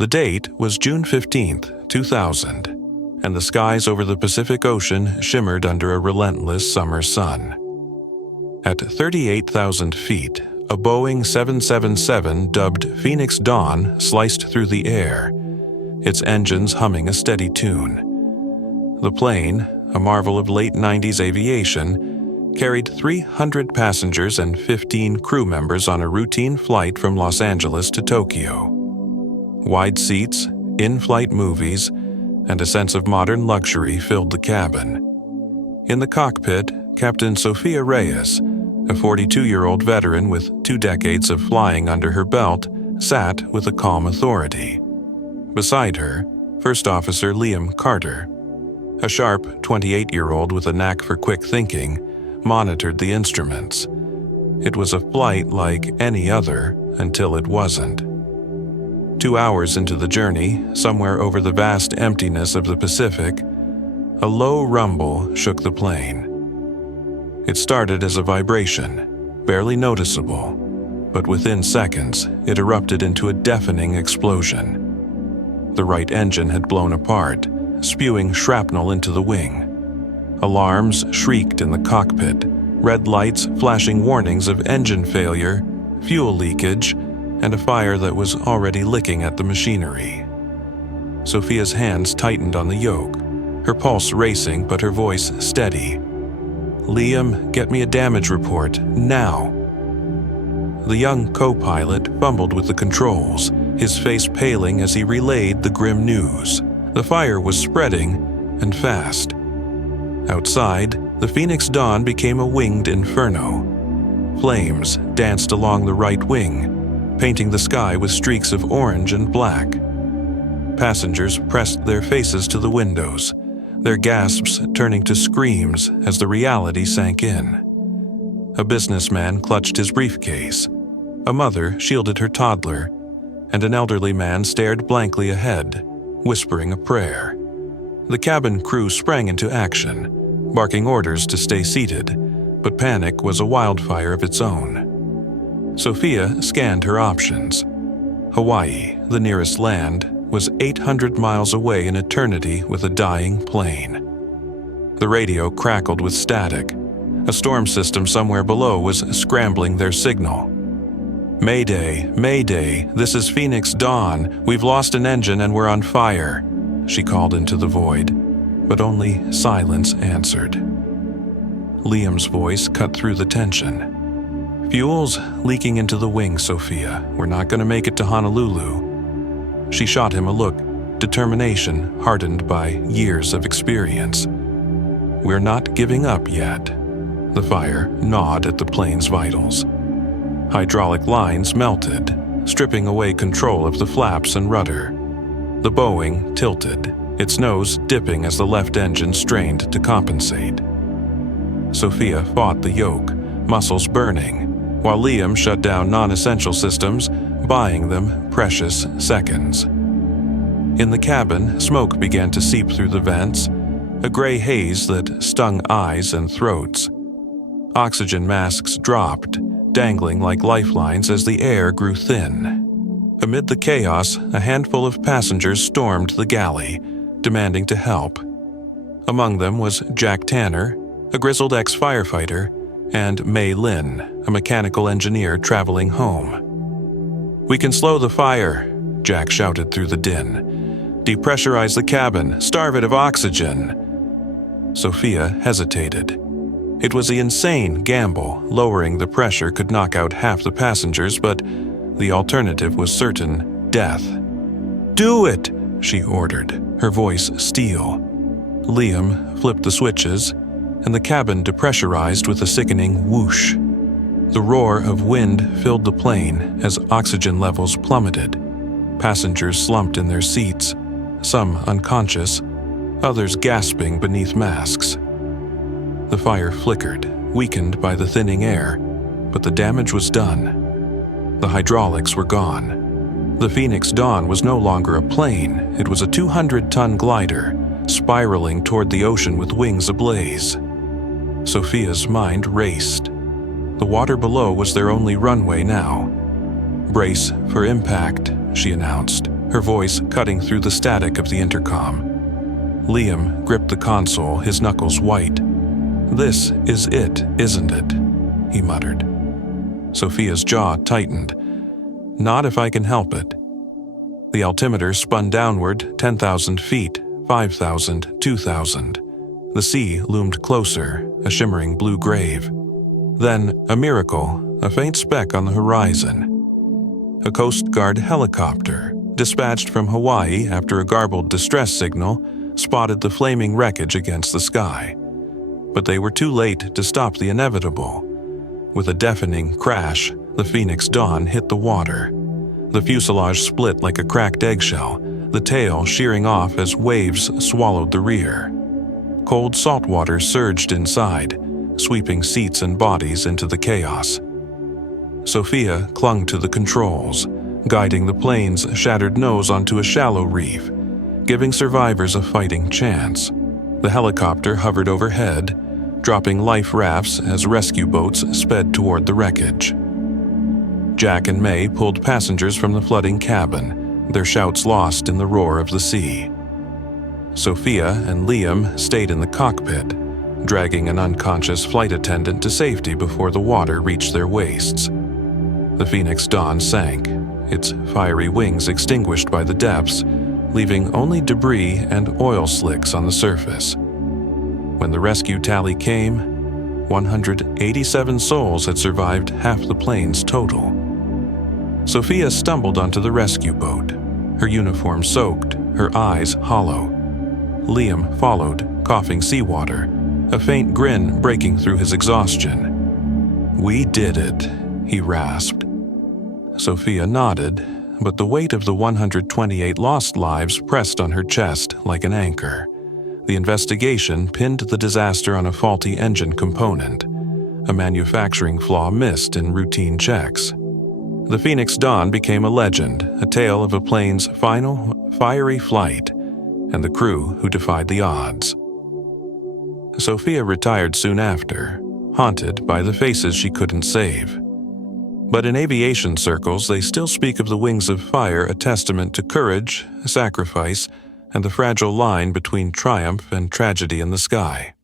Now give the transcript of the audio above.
The date was June 15th, 2000, and the skies over the Pacific Ocean shimmered under a relentless summer sun. At 38,000 feet, a Boeing 777 dubbed Phoenix Dawn sliced through the air, its engines humming a steady tune. The plane, a marvel of late 90s aviation, carried 300 passengers and 15 crew members on a routine flight from Los Angeles to Tokyo. Wide seats, in-flight movies, and a sense of modern luxury filled the cabin. In the cockpit, Captain Sophia Reyes, a 42-year-old veteran with 2 decades of flying under her belt, sat with a calm authority. Beside her, First Officer Liam Carter, a sharp 28-year-old with a knack for quick thinking, monitored the instruments. It was a flight like any other until it wasn't. 2 hours into the journey, somewhere over the vast emptiness of the Pacific, a low rumble shook the plane. It started as a vibration, barely noticeable, but within seconds, it erupted into a deafening explosion. The right engine had blown apart, spewing shrapnel into the wing. Alarms shrieked in the cockpit, red lights flashing warnings of engine failure, fuel leakage, and a fire that was already licking at the machinery. Sophia's hands tightened on the yoke, her pulse racing but her voice steady. "Liam, get me a damage report, now." The young co-pilot fumbled with the controls, his face paling as he relayed the grim news. The fire was spreading, and fast. Outside, the Phoenix Dawn became a winged inferno. Flames danced along the right wing, painting the sky with streaks of orange and black. Passengers pressed their faces to the windows, their gasps turning to screams as the reality sank in. A businessman clutched his briefcase. A mother shielded her toddler, and an elderly man stared blankly ahead, whispering a prayer. The cabin crew sprang into action, barking orders to stay seated, but panic was a wildfire of its own. Sophia scanned her options. Hawaii, the nearest land, was 800 miles away in eternity with a dying plane. The radio crackled with static. A storm system somewhere below was scrambling their signal. "Mayday, Mayday, this is Phoenix Dawn. We've lost an engine and we're on fire," she called into the void, but only silence answered. Liam's voice cut through the tension. "Fuel's leaking into the wing, Sophia. We're not going to make it to Honolulu." She shot him a look, determination hardened by years of experience. "We're not giving up yet." The fire gnawed at the plane's vitals. Hydraulic lines melted, stripping away control of the flaps and rudder. The Boeing tilted, its nose dipping as the left engine strained to compensate. Sophia fought the yoke, muscles burning, while Liam shut down non-essential systems, buying them precious seconds. In the cabin, smoke began to seep through the vents, a gray haze that stung eyes and throats. Oxygen masks dropped, dangling like lifelines as the air grew thin. Amid the chaos, a handful of passengers stormed the galley, demanding to help. Among them was Jack Tanner, a grizzled ex-firefighter, and May Lin, a mechanical engineer traveling home. "We can slow the fire," Jack shouted through the din. "Depressurize the cabin, starve it of oxygen." Sophia hesitated. It was the insane gamble. Lowering the pressure could knock out half the passengers, but the alternative was certain death. "Do it!" she ordered, her voice steel. Liam flipped the switches, and the cabin depressurized with a sickening whoosh. The roar of wind filled the plane as oxygen levels plummeted. Passengers slumped in their seats, some unconscious, others gasping beneath masks. The fire flickered, weakened by the thinning air, but the damage was done. The hydraulics were gone. The Phoenix Dawn was no longer a plane, it was a 200-ton glider, spiraling toward the ocean with wings ablaze. Sophia's mind raced. The water below was their only runway now. "Brace for impact," she announced, her voice cutting through the static of the intercom. Liam gripped the console, his knuckles white. "This is it, isn't it?" he muttered. Sophia's jaw tightened. "Not if I can help it." The altimeter spun downward 10,000 feet, 5,000, 2,000. The sea loomed closer, a shimmering blue grave. Then, a miracle, a faint speck on the horizon. A Coast Guard helicopter, dispatched from Hawaii after a garbled distress signal, spotted the flaming wreckage against the sky. But they were too late to stop the inevitable. With a deafening crash, the Phoenix Dawn hit the water. The fuselage split like a cracked eggshell, the tail shearing off as waves swallowed the rear. Cold salt water surged inside, sweeping seats and bodies into the chaos. Sophia clung to the controls, guiding the plane's shattered nose onto a shallow reef, giving survivors a fighting chance. The helicopter hovered overhead, dropping life rafts as rescue boats sped toward the wreckage. Jack and May pulled passengers from the flooding cabin, their shouts lost in the roar of the sea. Sophia and Liam stayed in the cockpit, dragging an unconscious flight attendant to safety before the water reached their waists. The Phoenix Dawn sank, its fiery wings extinguished by the depths, leaving only debris and oil slicks on the surface. When the rescue tally came, 187 souls had survived half the plane's total. Sophia stumbled onto the rescue boat, her uniform soaked, her eyes hollow. Liam followed, coughing seawater, a faint grin breaking through his exhaustion. "We did it," he rasped. Sophia nodded, but the weight of the 128 lost lives pressed on her chest like an anchor. The investigation pinned the disaster on a faulty engine component, a manufacturing flaw missed in routine checks. The Phoenix Dawn became a legend, a tale of a plane's final, fiery flight, and the crew who defied the odds. Sophia retired soon after, haunted by the faces she couldn't save. But in aviation circles, they still speak of the wings of fire, a testament to courage, sacrifice, and the fragile line between triumph and tragedy in the sky.